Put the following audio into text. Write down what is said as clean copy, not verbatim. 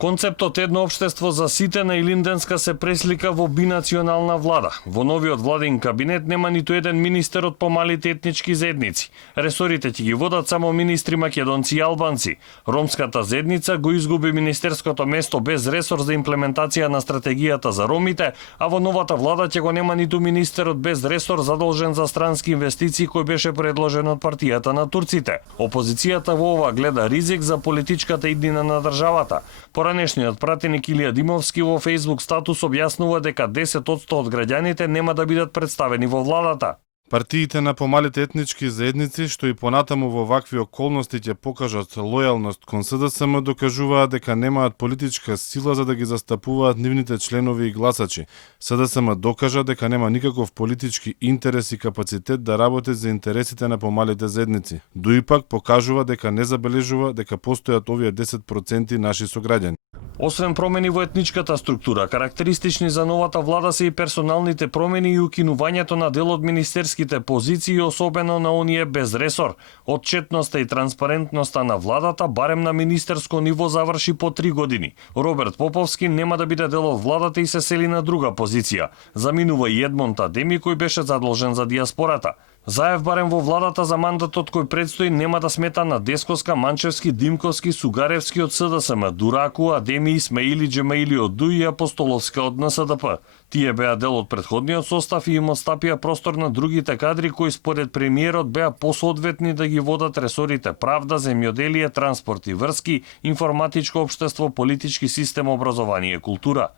Концептот едно општество за сите на Илинденска се преслика во бинационална влада. Во новиот владин кабинет нема ниту еден министер од помалите етнички заедници. Ресорите ќе ги водат само министри македонци и албанци. Ромската заедница го изгуби министерското место без ресор за имплементација на стратегијата за ромите, а во новата влада ќе го нема ниту министерот без ресор задолжен за странски инвестиции кој беше предложен од партијата на турците. Опозицијата во ова гледа ризик за политичката иднина на државата. Поранешниот пратеник Илија Димовски во Facebook статус објаснува дека 10% од граѓаните нема да бидат представени во владата. Партиите на помалите етнички заедници, што и понатаму во вакви околности ќе покажат лојалност кон СДСМ, докажуваат дека немаат политичка сила за да ги застапуваат нивните членови и гласачи. СДСМ докажа дека нема никаков политички интерес и капацитет да работи за интересите на помалите заедници. Дуипак покажува дека не забележува дека постојат овие 10% наши сограѓани. Освен промени во етничката структура, карактеристични за новата влада се и персоналните промени и укинувањето на дел од министерските позиции, особено на оние без ресор. Отчетноста и транспарентноста на владата, барем на министерско ниво, заврши по 3 години. Роберт Поповски нема да биде дел од владата и се сели на друга позиција. Заминува и Едмонд Адеми, кој беше задолжен за диаспората. Заев барем во владата за мандатот кој предстои нема да смета на Десковска, Манчевски, Димковски, Сугаревски од СДСМ, Дураку, Адеми, Исмаили, Джемаили од ДУ и Апостоловска од НСДП. Тие беа дел од претходниот состав и им остапија простор на другите кадри кои според премиерот беа посоодветни да ги водат ресорите правда, земјоделие, транспорт и врски, информатичко општество, политички систем, образование и култура.